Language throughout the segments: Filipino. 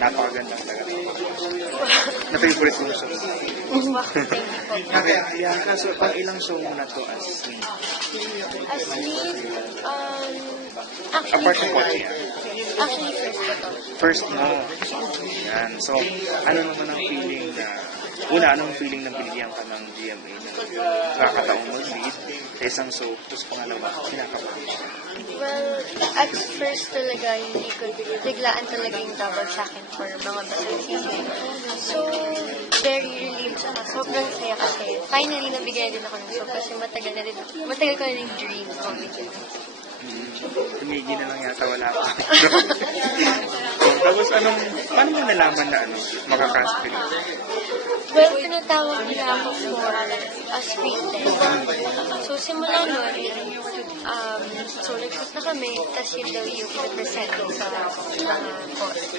napakagandang talaga. Na-favorite mo siya. Okay, Bianca, so pang ilang show mo na to as lead? As lead, Apart from Pochi, actually first ko to. first mo. Yan. So, ano naman ang feeling na, una, anong feeling na binigyan ka ng GMA na kakataong mag-lead sa isang show, tapos pangalawa, kinakabahan ka? Well, at first talaga, hindi ko biglaan talaga yung double sa akin for mga batang season. So, very relieved siya. Sobrang saya kasi finally nabigyan din ako ng show kasi matagal ko na yung dream comedy. Tumigil na lang yata, wala pa. Tapos paano mo nalaman na makakast ka dito? Well, tinatawag nila ako for a screen test. So, simula nun, so nag-shoot na kami, tapos yun daw yung present sa mga course.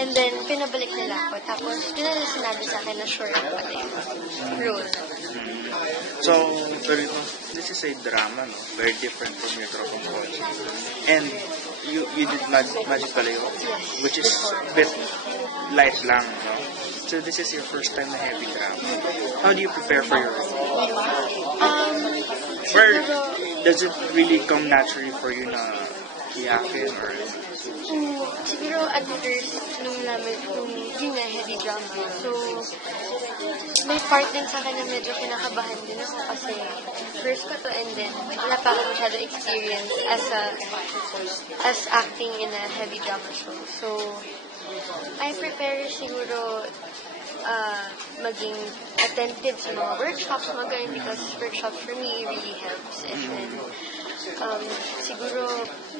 And then, pinabalik nila ako. Tapos, yun na sinabi sa akin na sure na pala yung role. So, pero this is a drama, no? Very different from your Tropang Pochi. And you did Magic Kaleo, which is a bit light lang, no? So this is your first time na heavy drama. How do you prepare for your role? Or does it really come naturally for you na iyakin or... Siguro at first, nung yun nga, heavy drama. So, may part din sa akin na medyo kinakabahan din ako kasi first ko to and then wala pa ako masyado experience as acting in a heavy drama show. So, I prepare siguro maging attentive sa mga workshops, mga ganun, because workshops for me really helps. And then, siguro,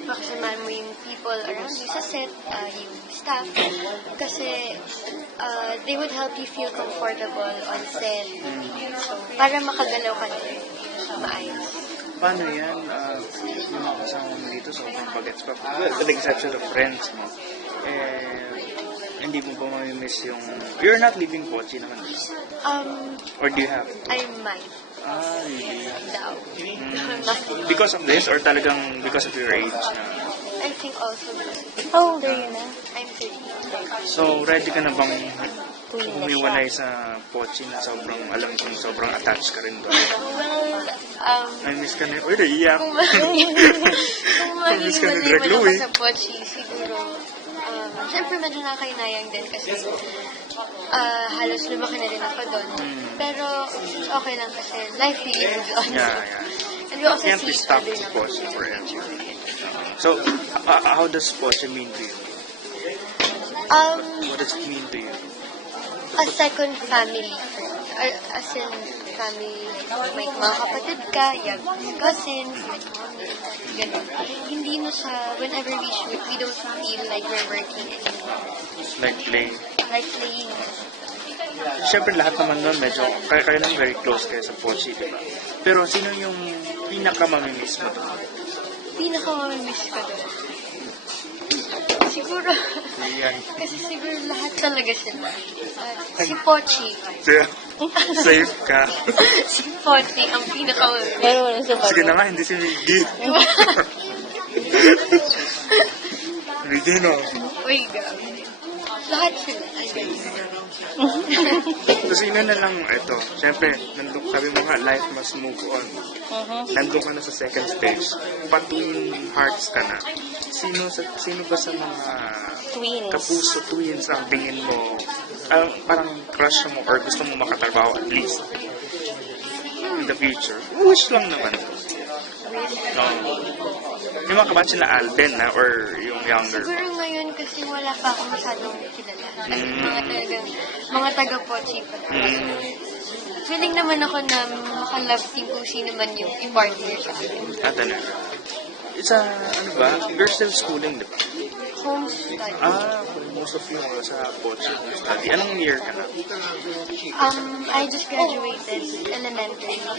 makasamahan mo yung people around you sa set, yung staff, kasi they would help you feel comfortable on set. So, para makagalaw ka na maayos. Paano yan? Yung mga kasama mo dito sa Open Bagets pa, with the exception of friends mo, hindi mo ba mamimiss yung... You're not leaving Pochi naman. Or do you have to? I might. Really? Daw. Because of this or talagang because of your age na? I think also because... How old are you na? I'm 30. So, ready ka na bang umiwalay sa Pochi na alam kong sobrang attached ka rin doon? Well, I miss ka na. Uy, naiiyak. kung Miss ka na maging Greg mali Louie. sa Pochi, siguro, syempre medyo nakakainayang din kasi halos lumaki na rin ako doon. Pero okay lang kasi life really moves on. Yeah. And we also Can't see be each stuck other to na. Pochi forever. So, how does Pochi mean to you? What does it mean to you? A second family. As in, family, may mga kapatid ka, you have cousins, like mommy, ganun. Hindi mo siya, whenever we shoot, we don't feel like we're working anymore. Like play? Like playing. Siyempre lahat naman nun medyo, kayo lang very close kayo sa Pochi, di ba? Pero sino yung pinaka-mamimiss mo doon? Pinaka-mamimiss ko doon. Siguro, kasi siguro lahat talaga sila. Si Pochi. Safe ka. Si Pochi ang pinaka-mamimiss. Pero wala sa Sige na nga, hindi si Miggy. Miggy no. Uy, grabe. Lahat sila. So sino na lang ito? Siyempre, sabi mo nga, life must move on. Nandun ka na sa second stage. Patwin hearts ka na. Sino ba sa mga twins. kapuso twins ang tingin mo parang crush mo or gusto mo makatrabaho at least in the future? Wish lang naman. Yung mga kabatch nila Alden na or yung younger? Siguro ngayon kasi wala pa ako masyadong kilala. As in, mga taga-Pochi pa lang. Willing naman ako na makalove team kung sino man yung i-partner sa akin. Talaga. It's you're still schooling, di ba? Home study. Most of you are sa Pochi study. Anong year ka na? I just graduated elementary. I'm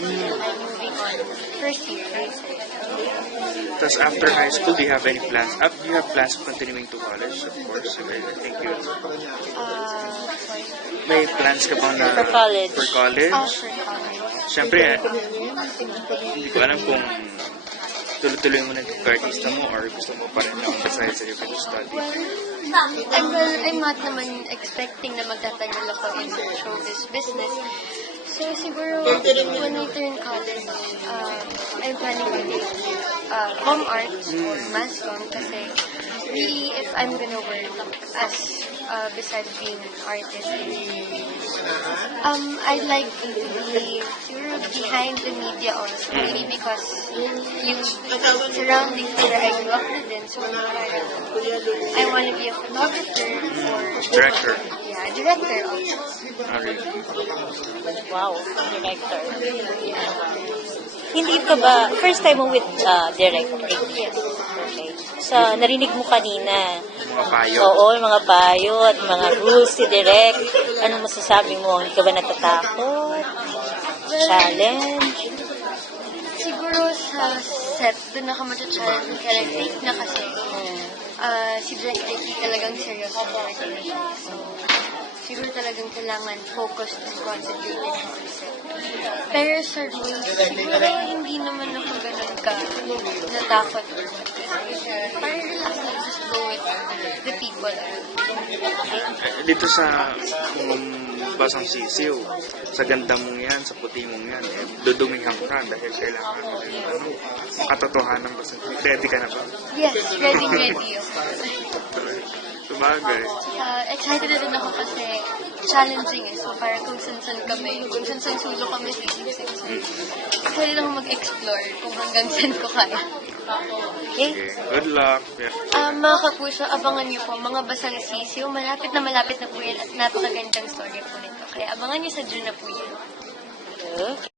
moving on first year. Tapos after high school, do you have any plans? Do you have plans of continuing to college? Of course. I think you may plans ka bang na For college. For college? For college. Siyempre, hindi ko alam kung tuloy-tuloy mo na yung artista mo or gusto mo pa rin na on-the-side sa your study? I'm not naman expecting na magtatagal ako in showbiz business. So, siguro, when I turn college, I'm planning to take com arts or mass comm kasi really, if I'm gonna work as, besides being an artist, I'd like to be siguro behind the media also, maybe because yung surroundings where I grew up with din, so I want to be a photographer or Director. yeah, director also. Okay. Wow, director. Hindi ka ba, first time mo with directing? Yes. Okay. So, narinig mo kanina. Mga payo. Oo, mga payo at mga rules si Direk. Anong masasabi mo? Hindi ka ba natatakot? Challenge? Siguro sa set, doon ako matcha-challenge kaya take na kasi si Direk Ricky talagang seryoso sa working siya. So, siguro talagang kailangan focused and concentrated sa set. Pero sa rules, siguro hindi naman ako ganun ka natakot. Parang relax lang, just go with the people. Dito sa basang sisiw, sa ganda mong yan, sa puti mong yan, dudumihan ka dahil kailangan mo yung makatotohanan basang sisiw. Ready ka na ba? Yes, ready ako. Sabagay. Excited na rin ako kasi challenging eh. So, parang kung san-san sulok kami sisip-sip. So, excited ako mag-explore kung hanggang saan ko kaya. Okay. Okay. Good luck. Yeah. Mga kapuso, abangan niyo po, mga basang sisiw. Malapit na po yan at napakagandang story po nito. Kaya abangan niyo sa June na po yan. Okay.